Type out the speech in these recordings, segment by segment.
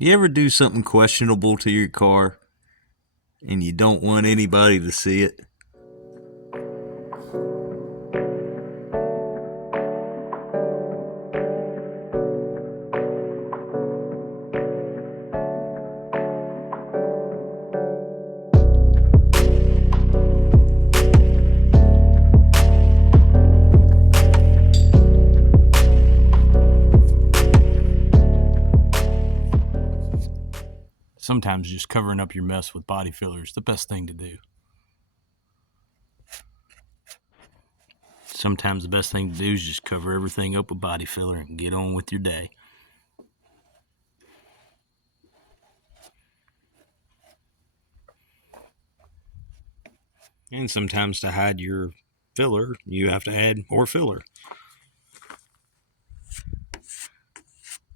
You ever do something questionable to your car and you don't want anybody to see it? Sometimes just covering up your mess with body filler is the best thing to do. Sometimes the best thing to do is just cover everything up with body filler and get on with your day. And sometimes to hide your filler, you have to add more filler.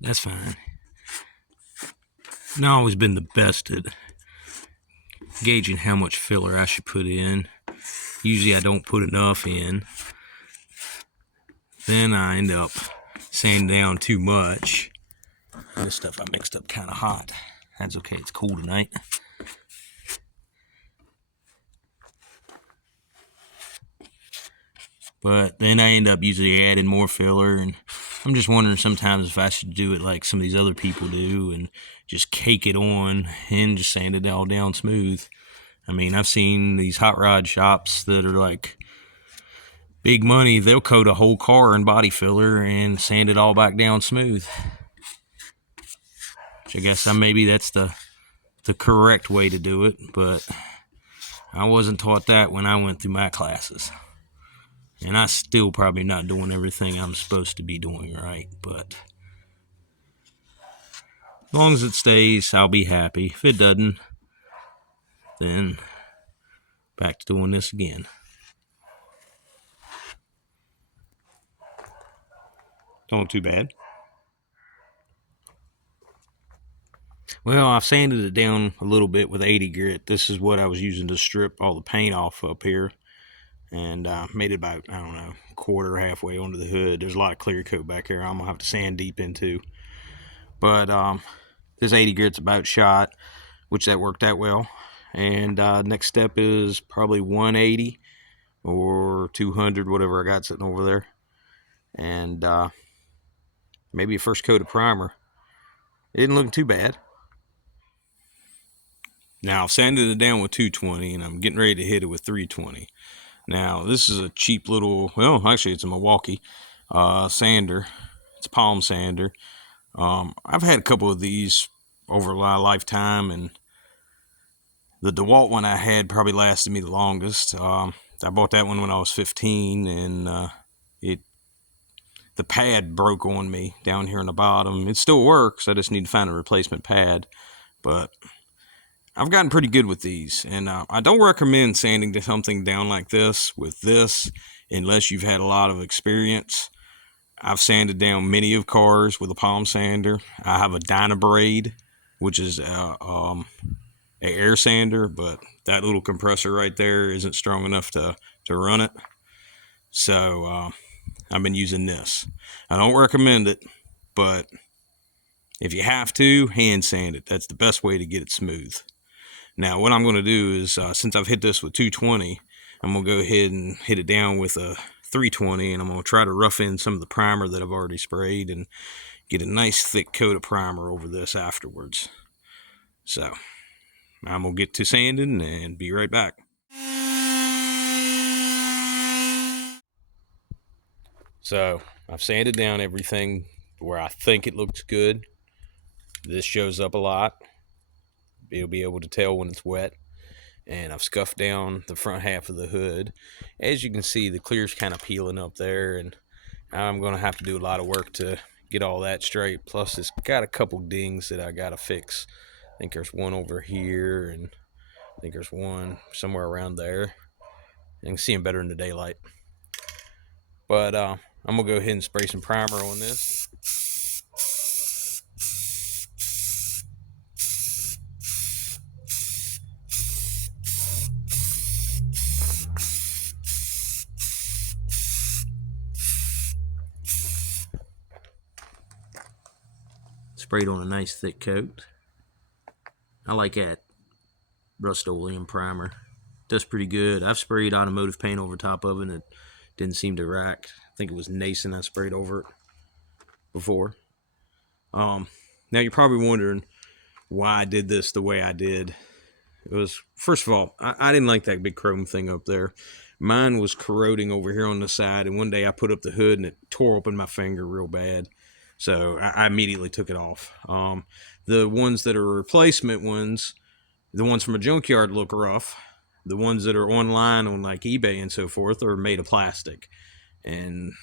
That's fine. I've always been the best at gauging how much filler I should put in. Usually I don't put enough in. Then I end up sanding down too much. This stuff I mixed up kind of hot. That's okay, it's cool tonight. But then I end up usually adding more filler, and I'm just wondering sometimes if I should do it like some of these other people do and just cake it on and just sand it all down smooth. I mean, I've seen these hot rod shops that are like big money. They'll coat a whole car in body filler and sand it all back down smooth. Which I guess maybe that's the correct way to do it, but I wasn't taught that when I went through my classes. And I still probably not doing everything I'm supposed to be doing right, but as long as it stays, I'll be happy. If it doesn't, then back to doing this again. Don't too bad. Well, I've sanded it down a little bit with 80 grit. This is what I was using to strip all the paint off up here. And made it about, I don't know, quarter, halfway onto the hood. There's a lot of clear coat back here I'm going to have to sand deep into. But this 80 grit's about shot, which that worked out well. And next step is probably 180 or 200, whatever I got sitting over there. And maybe a first coat of primer. It didn't look too bad. Now, I've sanded it down with 220, and I'm getting ready to hit it with 320. Now, this is a cheap little, well, actually, it's a Milwaukee sander. It's a palm sander. I've had a couple of these over my lifetime, and the DeWalt one I had probably lasted me the longest. I bought that one when I was 15, and the pad broke on me down here in the bottom. It still works. I just need to find a replacement pad, but I've gotten pretty good with these, and I don't recommend sanding something down like this with this unless you've had a lot of experience. I've sanded down many of cars with a palm sander. I have a Dynabrade, which is a air sander, but that little compressor right there isn't strong enough to run it. So I've been using this. I don't recommend it, but if you have to, hand sand it. That's the best way to get it smooth. Now, what I'm going to do is, since I've hit this with 220, I'm going to go ahead and hit it down with a 320, and I'm going to try to rough in some of the primer that I've already sprayed and get a nice thick coat of primer over this afterwards. So, I'm going to get to sanding and be right back. So, I've sanded down everything where I think it looks good. This shows up a lot. You'll be able to tell when it's wet. And I've scuffed down the front half of the hood. As you can see, the clear's kind of peeling up there, and I'm going to have to do a lot of work to get all that straight. Plus, it's got a couple dings that I got to fix. I think there's one over here, and I think there's one somewhere around there. You can see them better in the daylight. But I'm going to go ahead and spray some primer on this. Sprayed on a nice thick coat. I like that Rustoleum primer. Does pretty good. I've sprayed automotive paint over top of it and it didn't seem to rack. I think it was Nason I sprayed over it before. Now you're probably wondering why I did this the way I did. It was, first of all, I didn't like that big chrome thing up there. Mine was corroding over here on the side, and one day I put up the hood and it tore open my finger real bad. So I immediately took it off. The ones that are replacement ones, the ones from a junkyard look rough. The ones that are online on like eBay and so forth are made of plastic. And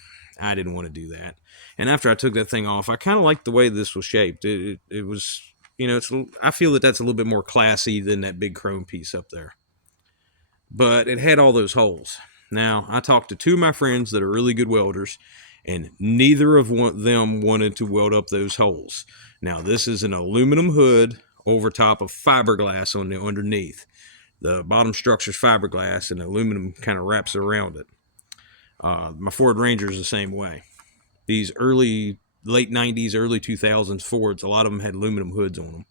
I didn't want to do that. And after I took that thing off, I kind of liked the way this was shaped. It was, you know, I feel that that's a little bit more classy than that big chrome piece up there. But it had all those holes. Now, I talked to two of my friends that are really good welders, and neither of them wanted to weld up those holes. Now, this is an aluminum hood over top of fiberglass on the underneath. The bottom structure is fiberglass, and aluminum kind of wraps around it. My Ford Ranger is the same way. These late 90s, early 2000s Fords, a lot of them had aluminum hoods on them.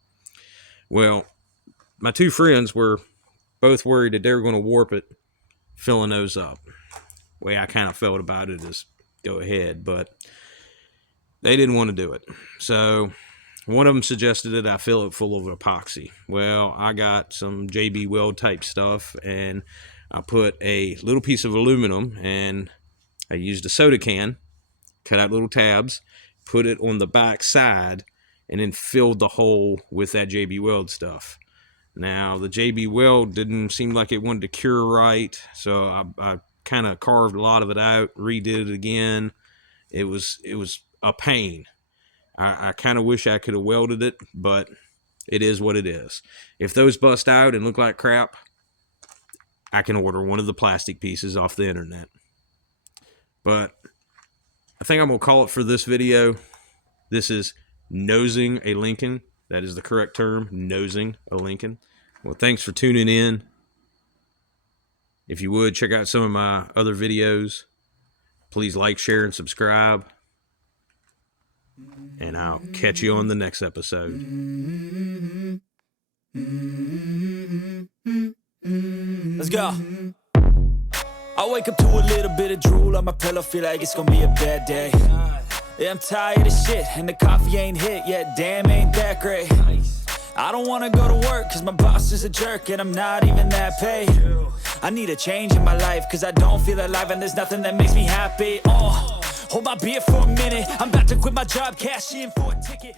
Well, my two friends were both worried that they were going to warp it, filling those up. The way I kind of felt about it is go ahead, but they didn't want to do it. So one of them suggested that I fill it full of epoxy. Well, I got some JB Weld type stuff, and I put a little piece of aluminum, and I used a soda can, cut out little tabs, put it on the back side, and then filled the hole with that JB Weld stuff. Now, the JB Weld didn't seem like it wanted to cure right, so I kind of carved a lot of it out, redid it again. It was a pain. I kind of wish I could have welded it, but it is what it is. If those bust out and look like crap, I can order one of the plastic pieces off the internet. But I think I'm going to call it for this video. This is nosing a Lincoln. That is the correct term, nosing a Lincoln. Well, thanks for tuning in. If you would, check out some of my other videos. Please like, share, and subscribe. And I'll catch you on the next episode. Let's go. I wake up to a little bit of drool on my pillow, feel like it's gonna be a bad day. Yeah, I'm tired of shit, and the coffee ain't hit yet, damn, ain't that great. I don't wanna go to work, cause my boss is a jerk, and I'm not even that paid. I need a change in my life, cause I don't feel alive, and there's nothing that makes me happy. Hold my beer for a minute, I'm about to quit my job, cash in for a ticket.